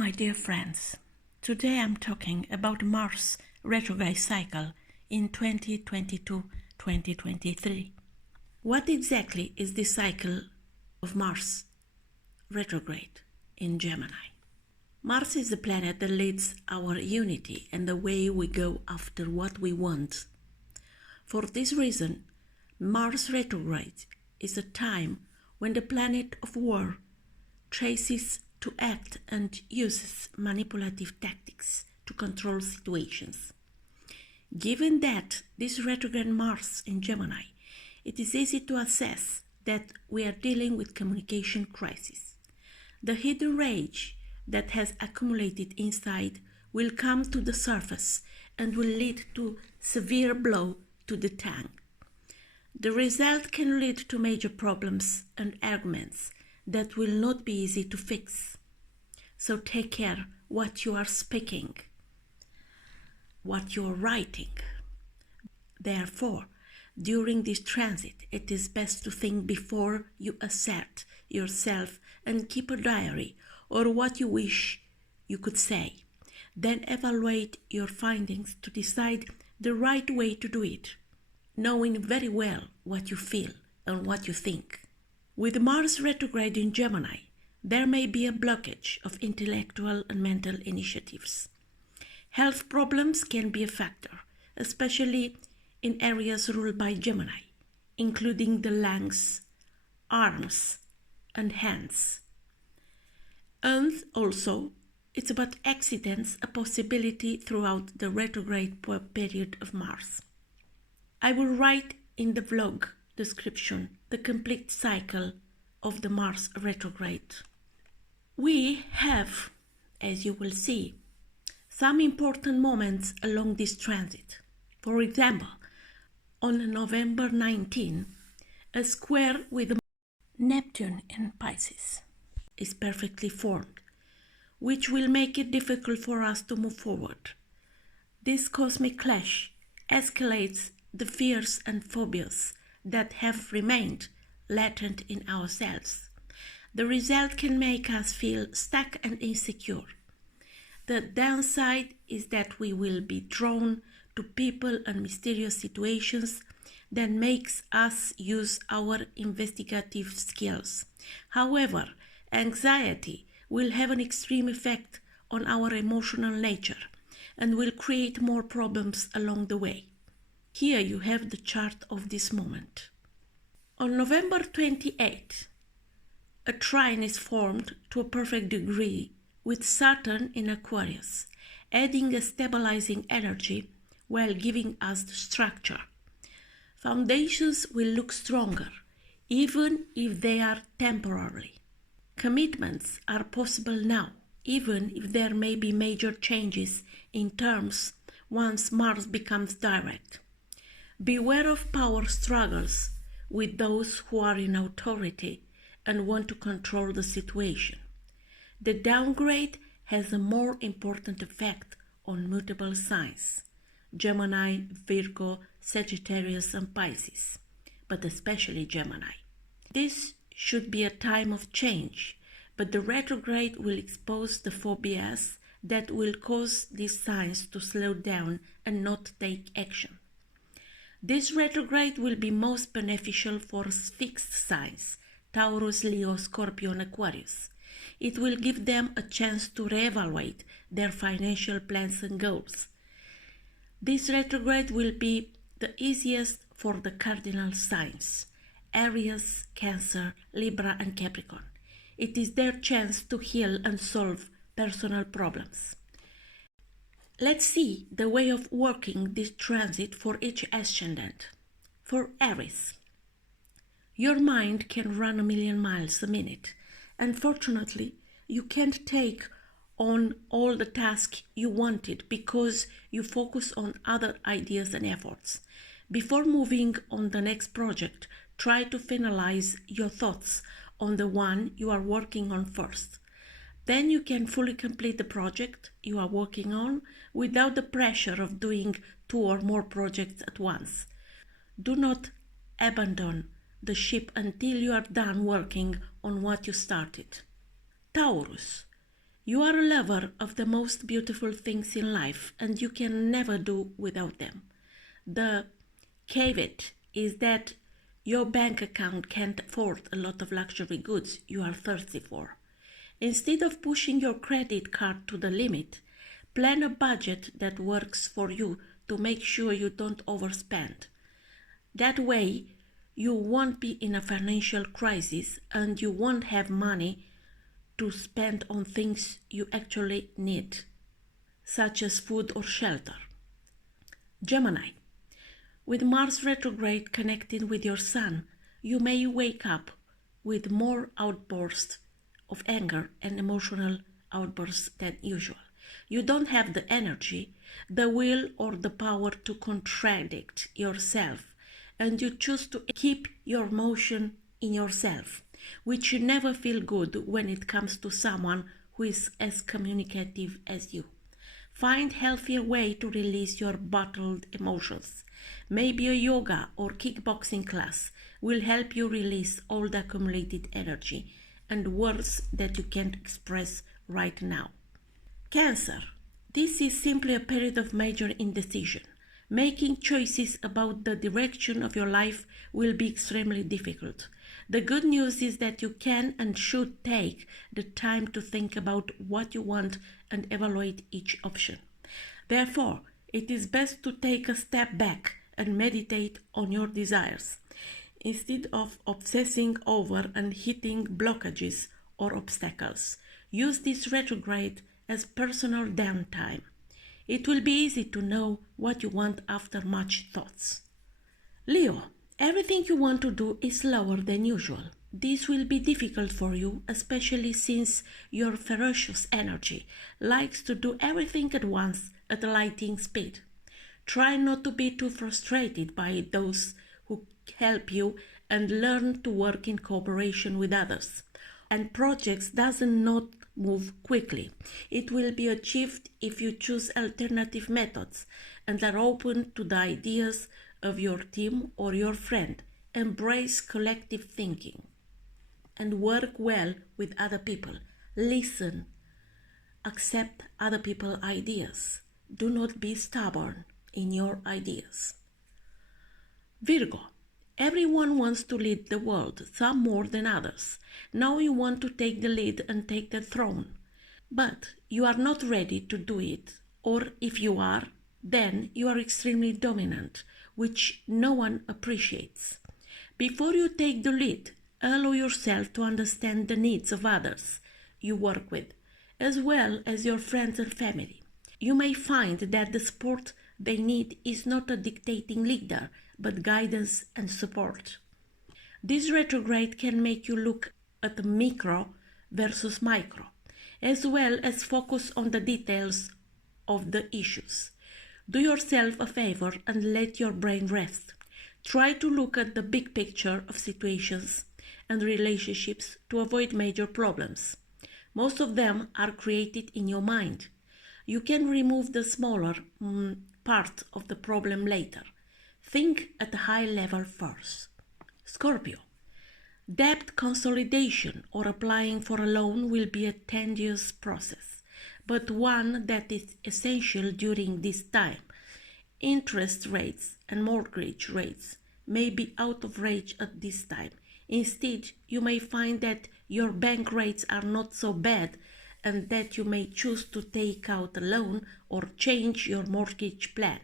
my dear friends. Today I'm talking about Mars retrograde cycle in 2022-2023. What exactly is the cycle of Mars retrograde in Gemini? Mars is the planet that leads our unity and the way we go after what we want. For this reason, Mars retrograde is a time when the planet of war traces to act and uses manipulative tactics to control situations. Given that this retrograde Mars in Gemini, it is easy to assess that we are dealing with communication crisis. The hidden rage that has accumulated inside will come to the surface and will lead to severe blow to the tongue. The result can lead to major problems and arguments that will not be easy to fix. So take care what you are speaking, what you are writing. Therefore, during this transit, it is best to think before you assert yourself and keep a diary or what you wish you could say. Then evaluate your findings to decide the right way to do it, knowing very well what you feel and what you think. With Mars retrograde in Gemini, there may be a blockage of intellectual and mental initiatives. Health problems can be a factor, especially in areas ruled by Gemini, including the lungs, arms, and hands. And also, it's about accidents, a possibility throughout the retrograde period of Mars. I will write in the vlog description the complete cycle of the Mars retrograde. We have, as you will see, some important moments along this transit. For example, on November 19, a square with Neptune in Pisces is perfectly formed, which will make it difficult for us to move forward. This cosmic clash escalates the fears and phobias that have remained latent in ourselves. The result can make us feel stuck and insecure. The downside is that we will be drawn to people and mysterious situations that makes us use our investigative skills. However, anxiety will have an extreme effect on our emotional nature and will create more problems along the way. Here you have the chart of this moment. On November 28, a trine is formed to a perfect degree with Saturn in Aquarius, adding a stabilizing energy while giving us the structure. Foundations will look stronger, even if they are temporary. Commitments are possible now, even if there may be major changes in terms once Mars becomes direct. Beware of power struggles with those who are in authority and want to control the situation. The downgrade has a more important effect on mutable signs, Gemini, Virgo, Sagittarius, and Pisces, but especially Gemini. This should be a time of change, but the retrograde will expose the phobias that will cause these signs to slow down and not take action. This retrograde will be most beneficial for fixed signs, Taurus, Leo, Scorpio, and Aquarius. It will give them a chance to reevaluate their financial plans and goals. This retrograde will be the easiest for the cardinal signs, Aries, Cancer, Libra, and Capricorn. It is their chance to heal and solve personal problems. Let's see the way of working this transit for each ascendant. For Aries, your mind can run 1,000,000 miles a minute. Unfortunately, you can't take on all the tasks you wanted because you focus on other ideas and efforts. Before moving on the next project, try to finalize your thoughts on the one you are working on first. Then you can fully complete the project you are working on without the pressure of doing 2 or more projects at once. Do not abandon the ship until you are done working on what you started. Taurus, You are a lover of the most beautiful things in life and you can never do without them. The caveat is that your bank account can't afford a lot of luxury goods you are thirsty for. Instead of pushing your credit card to the limit, plan a budget that works for you to make sure you don't overspend. That way, you won't be in a financial crisis and you won't have money to spend on things you actually need, such as food or shelter. Gemini. With Mars retrograde connecting with your Sun, you may wake up with more outbursts of anger and emotional outbursts than usual. You don't have the energy, the will, or the power to contradict yourself, and you choose to keep your emotion in yourself, which you never feel good when it comes to someone who is as communicative as you. Find healthier way to release your bottled emotions. Maybe a yoga or kickboxing class will help you release all the accumulated energy and words that you can't express right now. Cancer. This is simply a period of major indecision. Making choices about the direction of your life will be extremely difficult. The good news is that you can and should take the time to think about what you want and evaluate each option. Therefore, it is best to take a step back and meditate on your desires, instead of obsessing over and hitting blockages or obstacles. Use this retrograde as personal downtime. It will be easy to know what you want after much thoughts. Leo, everything you want to do is slower than usual. This will be difficult for you, especially since your ferocious energy likes to do everything at once at lightning speed. Try not to be too frustrated by those who help you and learn to work in cooperation with others. And projects doesn't not move quickly. It will be achieved if you choose alternative methods and are open to the ideas of your team or your friend. Embrace collective thinking and work well with other people. Listen. Accept other people's ideas. Do not be stubborn in your ideas. Virgo. Everyone wants to lead the world, some more than others. Now you want to take the lead and take the throne. But you are not ready to do it, or if you are, then you are extremely dominant, which no one appreciates. Before you take the lead, allow yourself to understand the needs of others you work with, as well as your friends and family. You may find that the support they need is not a dictating leader, but guidance and support. This retrograde can make you look at the micro versus micro, as well as focus on the details of the issues. Do yourself a favor and let your brain rest. Try to look at the big picture of situations and relationships to avoid major problems. Most of them are created in your mind. You can remove the smaller part of the problem later. Think at a high level first. Scorpio. Debt consolidation or applying for a loan will be a tedious process, but one that is essential during this time. Interest rates and mortgage rates may be out of range at this time. Instead, you may find that your bank rates are not so bad and that you may choose to take out a loan or change your mortgage plan.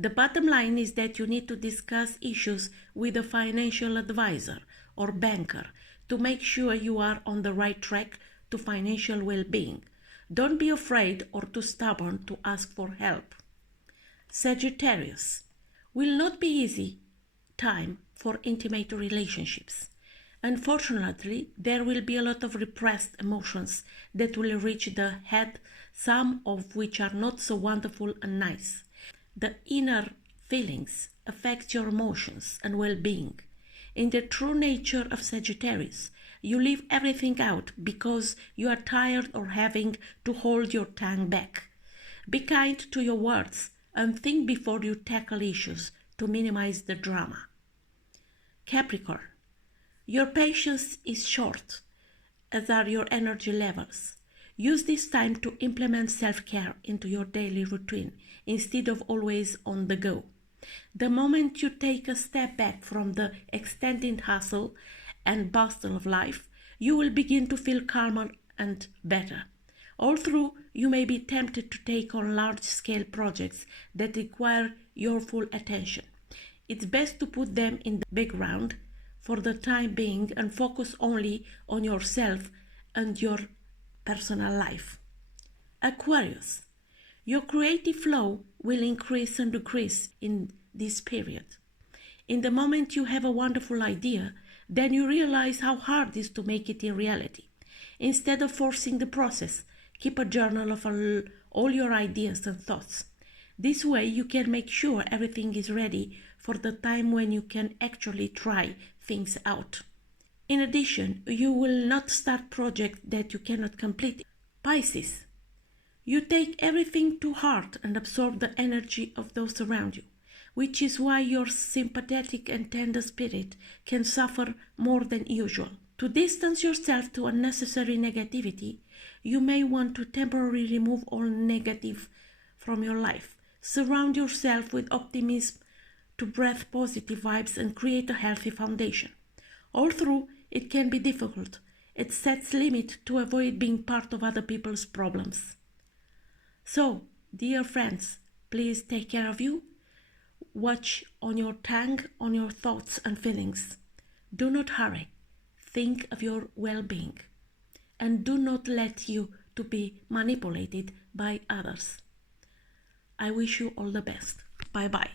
The bottom line is that you need to discuss issues with a financial advisor or banker to make sure you are on the right track to financial well-being. Don't be afraid or too stubborn to ask for help. Sagittarius. Will not be easy time for intimate relationships. Unfortunately, there will be a lot of repressed emotions that will reach the head, some of which are not so wonderful and nice. The inner feelings affect your emotions and well-being. In the true nature of Sagittarius, you leave everything out because you are tired or having to hold your tongue back. Be kind to your words and think before you tackle issues to minimize the drama. Capricorn. Your patience is short, as are your energy levels. Use this time to implement self-care into your daily routine instead of always on the go. The moment you take a step back from the extended hustle and bustle of life, you will begin to feel calmer and better. Although you may be tempted to take on large-scale projects that require your full attention, it's best to put them in the background for the time being and focus only on yourself and your personal life. Aquarius, your creative flow will increase and decrease in this period. In the moment you have a wonderful idea, then you realize how hard it is to make it in reality. Instead of forcing the process, keep a journal of all your ideas and thoughts. This way you can make sure everything is ready for the time when you can actually try things out. In addition, you will not start projects that you cannot complete. Pisces, you take everything to heart and absorb the energy of those around you, which is why your sympathetic and tender spirit can suffer more than usual. To distance yourself to unnecessary negativity, you may want to temporarily remove all negative from your life. Surround yourself with optimism to breathe positive vibes and create a healthy foundation. Although it can be difficult, it sets limits to avoid being part of other people's problems. So, dear friends, please take care of you. Watch on your tongue, on your thoughts and feelings. Do not hurry. Think of your well-being. And do not let you to be manipulated by others. I wish you all the best. Bye-bye.